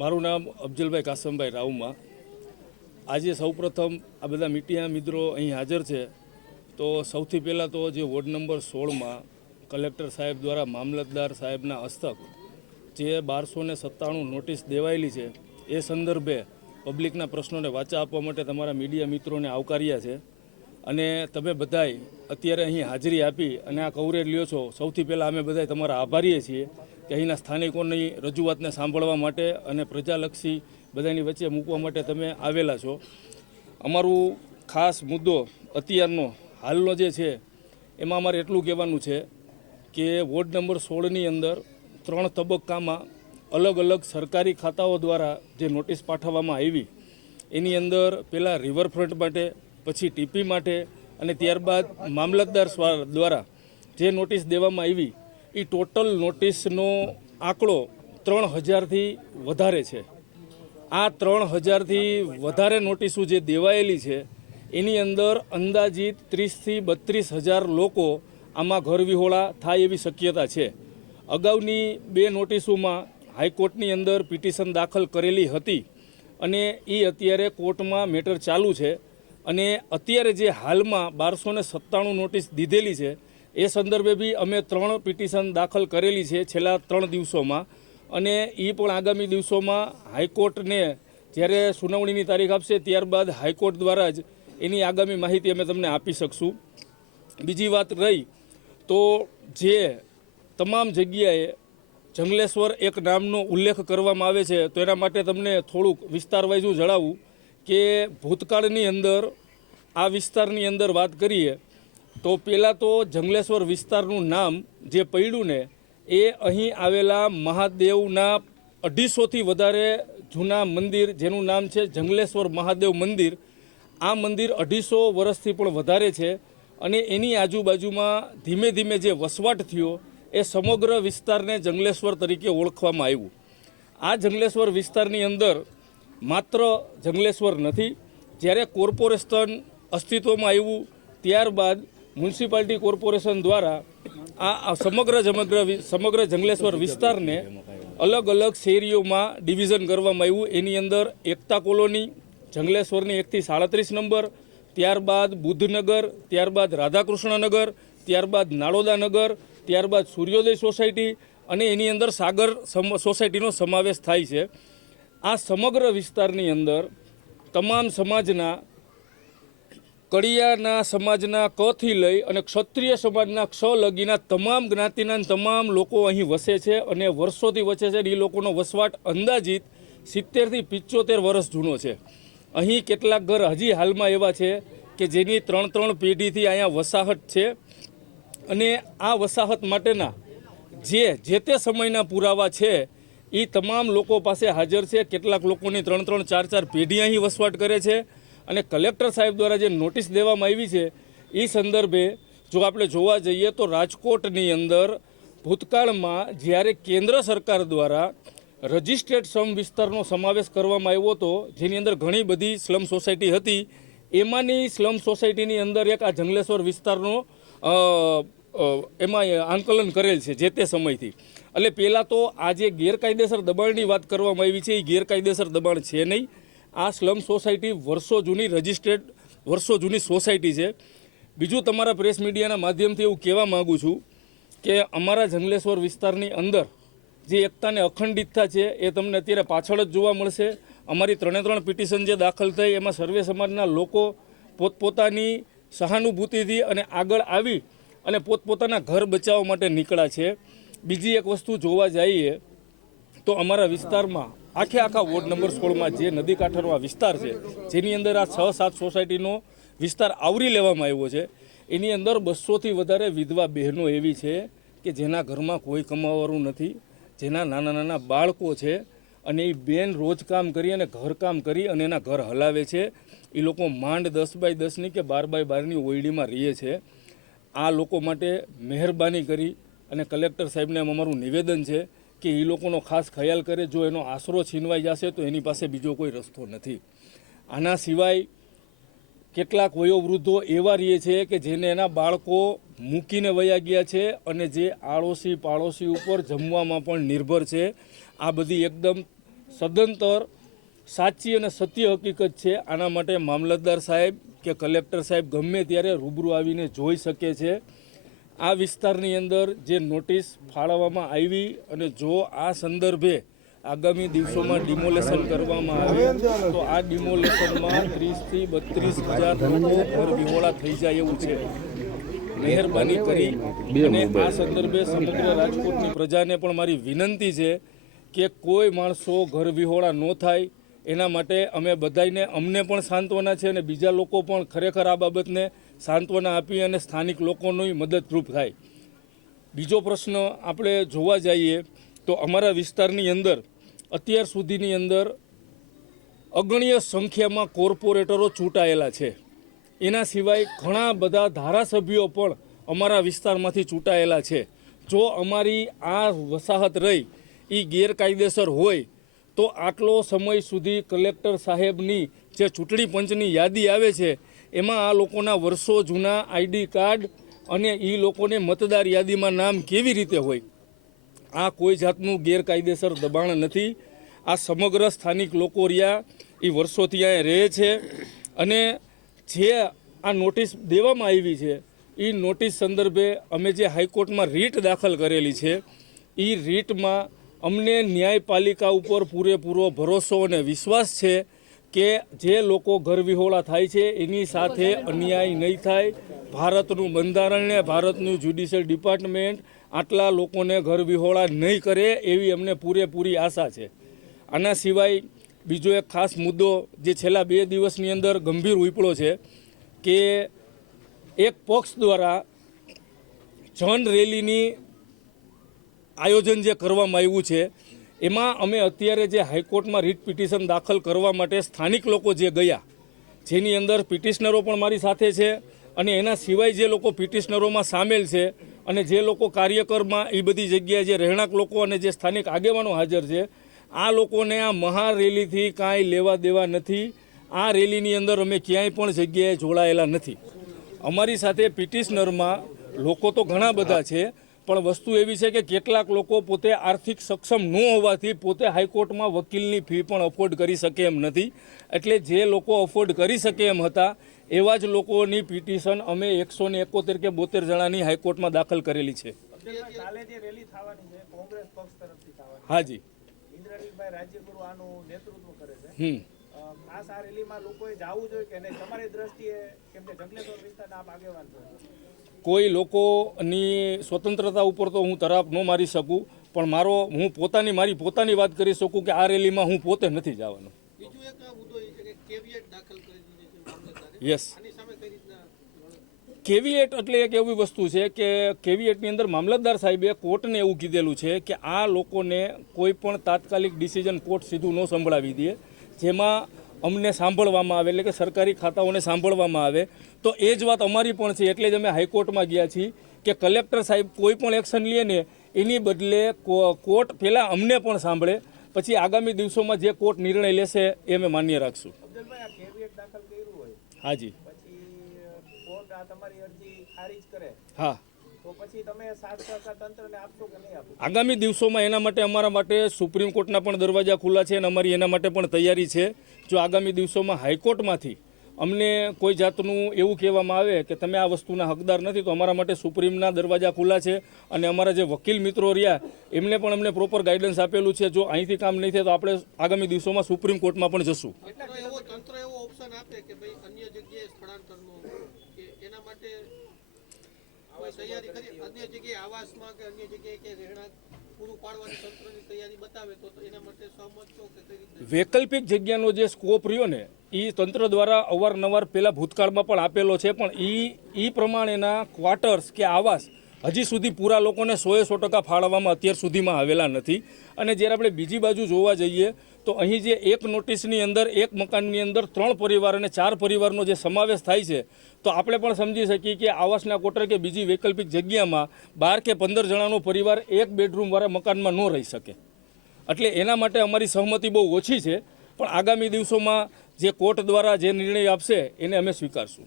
મારું નામ અફજલભાઈ કાસમભાઈ રાવમાં। આજે સૌપ્રથમ આ બધા મીડિયા મિત્રો અહીં હાજર છે, તો સૌથી પહેલાં તો જે વોર્ડ નંબર 16માં કલેક્ટર સાહેબ દ્વારા મામલતદાર સાહેબના હસ્તક જે 1297 નોટિસ દેવાયેલી છે, એ સંદર્ભે પબ્લિકના પ્રશ્નોને વાચા આપવા માટે તમારા મીડિયા મિત્રોને આવકાર્યા છે અને તમે બધાય અત્યારે અહીં હાજરી આપી અને આ કવરેજ લ્યો છો। સૌથી પહેલાં અમે બધાય તમારા આભારીએ છીએ કે અહીંના સ્થાનિકોની રજૂઆતને સાંભળવા માટે અને પ્રજાલક્ષી બધાની વચ્ચે મૂકવા માટે તમે આવેલા છો। અમારું ખાસ મુદ્દો અત્યારનો હાલનો જે છે એમાં અમારે એટલું કહેવાનું છે કે વોર્ડ નંબર 16ની અંદર 3 તબક્કામાં અલગ અલગ સરકારી ખાતાઓ દ્વારા જે નોટિસ પાઠવવામાં આવી, એની અંદર પહેલાં રિવરફ્રન્ટ માટે, પછી ટીપી માટે અને ત્યારબાદ મામલતદાર દ્વારા જે નોટિસ દેવામાં આવી એ ટોટલ નોટિસનો આંકડો 3000થી વધારે છે। આ 3000થી વધારે નોટિસો જે દેવાયેલી છે એની અંદર અંદાજિત 30થી 32,000 લોકો આમાં ઘર વિહોળા થાય એવી શક્યતા છે। અગાઉની 2 નોટિસોમાં હાઈકોર્ટની અંદર પિટિશન દાખલ કરેલી હતી અને એ અત્યારે કોર્ટમાં મેટર ચાલુ છે અને અત્યારે જે હાલમાં 1297 નોટિસ દીધેલી છે એ સંદર્ભે બી અમે 3 પિટિશન દાખલ કરેલી છે છેલ્લા 3 દિવસોમાં અને એ પણ આગામી દિવસોમાં હાઈકોર્ટને જ્યારે સુનાવણીની તારીખ આપશે ત્યારબાદ હાઈકોર્ટ દ્વારા જ એની આગામી માહિતી અમે તમને આપી શકશું। બીજી વાત રહી તો જે તમામ જગ્યાએ જંગલેશ્વર એક નામનો ઉલ્લેખ કરવામાં આવે છે, તો એના માટે તમને થોડુંક વિસ્તાર વાઇઝ હું જણાવું કે ભૂતકાળની અંદર આ વિસ્તારની અંદર વાત કરીએ તો પહેલાં તો જંગલેશ્વર વિસ્તારનું નામ જે પડ્યું ને એ અહીં આવેલા મહાદેવના 250થી વધારે જૂના મંદિર જેનું નામ છે જંગલેશ્વર મહાદેવ મંદિર। આ મંદિર 250 વર્ષથી પણ વધારે છે અને એની આજુબાજુમાં ધીમે ધીમે જે વસવાટ થયો એ સમગ્ર વિસ્તારને જંગલેશ્વર તરીકે ઓળખવામાં આવ્યું। આ જંગલેશ્વર વિસ્તારની અંદર માત્ર જંગલેશ્વર નથી, જ્યારે કોર્પોરેશન અસ્તિત્વમાં આવ્યું ત્યારબાદ મ્યુનિસિપાલિટી કોર્પોરેશન દ્વારા આ સમગ્ર જંગલેશ્વર વિસ્તારને અલગ અલગ શેરીઓમાં ડિવિઝન કરવામાં આવ્યું। એની અંદર એકતા કોલોની જંગલેશ્વરની 1 થી 37 નંબર, ત્યારબાદ બુદ્ધનગર, ત્યારબાદ રાધાકૃષ્ણનગર, ત્યારબાદ નાળોદાનગર, ત્યારબાદ સૂર્યોદય સોસાયટી અને એની અંદર સાગર સોસાયટીનો સમાવેશ થાય છે। આ સમગ્ર વિસ્તારની અંદર તમામ સમાજના કડિયાના સમાજના કથી લઈ અને ક્ષત્રિય સમાજના ક્ષ લગીના તમામ જ્ઞાતિના તમામ લોકો અહીં વસે છે અને વર્ષોથી વસે છે। એ લોકોનો વસવાટ અંદાજિત 70થી 75 વર્ષ જૂનો છે। અહીં કેટલાક ઘર હજી હાલમાં એવા છે કે જેની 3 પેઢીથી અહીંયા વસાહત છે અને આ વસાહત માટેના જે તે સમયના પુરાવા છે એ તમામ લોકો પાસે હાજર છે। કેટલાક લોકોની 3 4 પેઢી અહીં વસવાટ કરે છે અને કલેક્ટર સાહેબ દ્વારા જે નોટિસ દેવામાં આવી છે એ સંદર્ભે જો આપણે જોવા જઈએ તો રાજકોટની અંદર ભૂતકાળમાં જ્યારે કેન્દ્ર સરકાર દ્વારા રજિસ્ટ્રેડ સ્લમ વિસ્તારનો સમાવેશ કરવામાં આવ્યો હતો, જેની અંદર ઘણી બધી સ્લમ સોસાયટી હતી, એમાંની સ્લમ સોસાયટીની અંદર એક આ જંગલેશ્વર વિસ્તારનો એમાં આંકલન કરેલ છે જે તે સમયથી। એટલે પહેલાં તો આ જે ગેરકાયદેસર દબાણની વાત કરવામાં આવી છે એ ગેરકાયદેસર દબાણ છે નહીં। આ સ્લમ સોસાયટી વર્ષો જૂની રજિસ્ટ્રેડ વર્ષો જૂની સોસાયટી છે। બીજું તમારા પ્રેસ મીડિયાના માધ્યમથી એવું કહેવા માગું છું કે અમારા જંગલેશ્વર વિસ્તારની અંદર જે એકતા અને અખંડિતતા છે એ તમને અત્યારે પાછળ જ જોવા મળશે। અમારી 3 પિટિશન જે દાખલ થઈ એમાં સર્વે સમાજના લોકો પોતપોતાની સહાનુભૂતિથી અને આગળ આવી અને પોતપોતાના ઘર બચાવવા માટે નીકળ્યા છે। બીજી એક વસ્તુ જોવા જઈએ તો અમારા વિસ્તારમાં આખા વોર્ડ નંબર 16માં જે નદી કાંઠાનો આ વિસ્તાર છે, જેની અંદર આ 6-7 સોસાયટીનો વિસ્તાર આવરી લેવામાં આવ્યો છે, એની અંદર 200થી વધારે વિધવા બહેનો એવી છે કે જેના ઘરમાં કોઈ કમાવાળું નથી, જેના નાના બાળકો છે અને એ બેન રોજ કામ કરી અને ઘરકામ કરી અને એના ઘર હલાવે છે। એ લોકો માંડ 10x10ની કે 12x12ની ઓયડીમાં રહે છે। આ લોકો માટે મહેરબાની કરી અને કલેક્ટર સાહેબને અમારું નિવેદન છે કે એ લોકોનો ખાસ ખ્યાલ કરે। જો એનો આશરો છીનવાઈ જશે તો એની પાસે બીજો કોઈ રસ્તો નથી। આના સિવાય કેટલાક વયોવૃદ્ધો એવા રહે છે કે જેને એના બાળકો મૂકીને વયા ગયા છે અને જે આડોશી પાડોશી ઉપર જમવામાં પણ નિર્ભર છે। આ બધી એકદમ સદંતર સાચી અને સત્ય હકીકત છે. આના માટે મામલતદાર સાહેબ કે કલેક્ટર સાહેબ ગમે ત્યારે રૂબરૂ આવીને જોઈ શકે છે. આ વિસ્તારની અંદર જે નોટિસ ફાળવવામાં આવી અને જો આ સંદર્ભે આગામી દિવસોમાં ડિમોલેશન કરવામાં આવે તો આ ડિમોલેશનમાં 30,000 થી 32,000 લોકો ઘર વિહોણા થઈ જાય એવું છે. મહેરબાની કરી અને આ સંદર્ભે સમગ્ર રાજકોટની પ્રજાને પણ મારી વિનંતી છે કે કોઈ માણસો ઘર વિહોણા ન થાય એના માટે અમે બધાને અમને પણ સાંત્વના છે અને બીજા લોકો પણ ખરેખર આ બાબતને સાંત્વના આપી અને સ્થાનિક લોકોની મદદરૂપ થાય. બીજો પ્રશ્ન આપણે જોવા જઈએ તો અમારા વિસ્તારની અંદર અત્યાર સુધીની અંદર અગણ્ય સંખ્યામાં કોર્પોરેટરો ચૂંટાયેલા છે. એના સિવાય ઘણા બધા ધારાસભ્યો પણ અમારા વિસ્તારમાંથી ચૂંટાયેલા છે. જો અમારી આ વસાહત રહી એ ગેરકાયદેસર હોય તો આટલો સમય સુધી કલેક્ટર સાહેબની જે ચૂંટણી પંચની યાદી આવે છે એમાં આ લોકોના વર્ષો જૂના આઈડી કાર્ડ અને એ લોકોને મતદાર યાદીમાં નામ કેવી રીતે હોય? આ કોઈ જાતનું ગેરકાયદેસર દબાણ નથી. આ સમગ્ર સ્થાનિક લોકો રહ્યા એ વર્ષોથી અહીંયા રહે છે અને જે આ નોટિસ દેવામાં આવી છે એ નોટિસ સંદર્ભે અમે જે હાઈકોર્ટમાં રીટ દાખલ કરેલી છે એ રીટમાં અમને ન્યાયપાલિકા ઉપર પૂરેપૂરો ભરોસો અને વિશ્વાસ છે કે જે લોકો ઘર વિહોણા થાય છે એની સાથે અન્યાય નહીં થાય. ભારતનું બંધારણ ને ભારતનું જ્યુડિશિયલ ડિપાર્ટમેન્ટ આટલા લોકોને ઘર વિહોણા નહીં કરે એવી અમને પૂરેપૂરી આશા છે. આના સિવાય બીજો એક ખાસ મુદ્દો જે છેલ્લા 2 દિવસની અંદર ગંભીર ઉપડ્યો છે કે એક પક્ષ દ્વારા જન રેલીની આયોજન જે કરવામાં આવ્યું છે એમાં અમે અત્યારે જે હાઈકોર્ટમાં રીટ પિટિશન દાખલ કરવા માટે સ્થાનિક લોકો જે ગયા, જેની અંદર પિટિશનરો પણ મારી સાથે છે અને એના સિવાય જે લોકો પિટિશનરોમાં સામેલ છે અને જે લોકો કાર્યકરમાં એ બધી જગ્યાએ જે રહેણાંક લોકો અને જે સ્થાનિક આગેવાનો હાજર છે, આ લોકોને આ મહારેલીથી કાંઈ લેવા દેવા નથી. આ રેલીની અંદર અમે ક્યાંય પણ જગ્યાએ જોડાયેલા નથી. અમારી સાથે પિટિશનરમાં લોકો તો ઘણા બધા છે પણ વસ્તુ એવી છે કે કેટલાક લોકો પોતે આર્થિક સક્ષમ ન હોવાથી પોતે હાઈકોર્ટમાં વકીલની ફી પણ અફોર્ડ કરી શકે એમ નથી. એટલે જે લોકો અફોર્ડ કરી શકે એમ હતા એવા જ લોકોની પિટિશન અમે 171 કે 72 જણાની હાઈકોર્ટમાં દાખલ કરેલી છે. હાજી, કોઈ લોકોની સ્વતંત્રતા ઉપર તો હું તરાપ ન મારી શકું પણ મારી પોતાની વાત કરી શકું કે આ રેલીમાં હું પોતે નથી જવાનો. યસ, કેવિએટ એટલે એક એવી વસ્તુ છે કે કેવિએટની અંદર મામલતદાર સાહેબે કોર્ટને એવું કીધેલું છે કે આ લોકોને કોઈ પણ તાત્કાલિક ડિસિઝન કોર્ટ સીધું ન સંભળાવી દે, જેમાં અમને સાંભળવામાં આવે એટલે કે સરકારી ખાતાઓને સાંભળવામાં આવે. તો એ જ વાત અમારી પણ છે. એટલે જ અમે હાઈકોર્ટમાં ગયા છીએ કે કલેક્ટર સાહેબ કોઈ પણ એક્શન લે ને એની બદલે કોર્ટ પહેલાં અમને પણ સાંભળે, પછી આગામી દિવસોમાં જે કોર્ટ નિર્ણય લેશે એ અમે માન્ય રાખશું. હાજી, હા, આગામી દિવસોમાં એના માટે અમારા માટે સુપ્રીમ કોર્ટના પણ દરવાજા ખુલ્લા છે અને અમારી એના માટે પણ તૈયારી છે. જો આગામી દિવસોમાં હાઈકોર્ટમાંથી અમને કોઈ જાતનું એવું કહેવામાં આવે કે તમે આ વસ્તુના હકદાર નથી તો અમારા માટે સુપ્રીમના દરવાજા ખુલ્લા છે અને અમારા જે વકીલ મિત્રો રહ્યા એમને પણ અમને પ્રોપર ગાઈડન્સ આપેલું છે. જો અહીંથી કામ નહીં થાય તો આપણે આગામી દિવસોમાં સુપ્રીમ કોર્ટમાં પણ જશું. વૈકલ્પિક જગ્યાનો જે સ્કોપ રહ્યો ને એ તંત્ર દ્વારા અવારનવાર પહેલાં ભૂતકાળમાં પણ આપેલો છે પણ એ પ્રમાણેના ક્વાર્ટર્સ કે આવાસ હજી સુધી પૂરા લોકોને 100% ફાળવવામાં અત્યાર સુધીમાં આવેલા નથી. અને જ્યારે આપણે બીજી બાજુ જોવા જઈએ તો અહીં જે એક નોટિસની અંદર એક મકાનની અંદર 3 પરિવાર અને 4 પરિવારનો જે સમાવેશ થાય છે તો આપણે પણ સમજી શકીએ કે આવાસના ક્વાર્ટર કે બીજી વૈકલ્પિક જગ્યામાં 12 કે 15 જણાનો પરિવાર એક બેડરૂમવાળા મકાનમાં ન રહી શકે. એટલે એના માટે અમારી સહમતિ બહુ ઓછી છે પણ આગામી દિવસોમાં જે કોર્ટ દ્વારા જે નિર્ણય આપશે એને અમે સ્વીકારશું.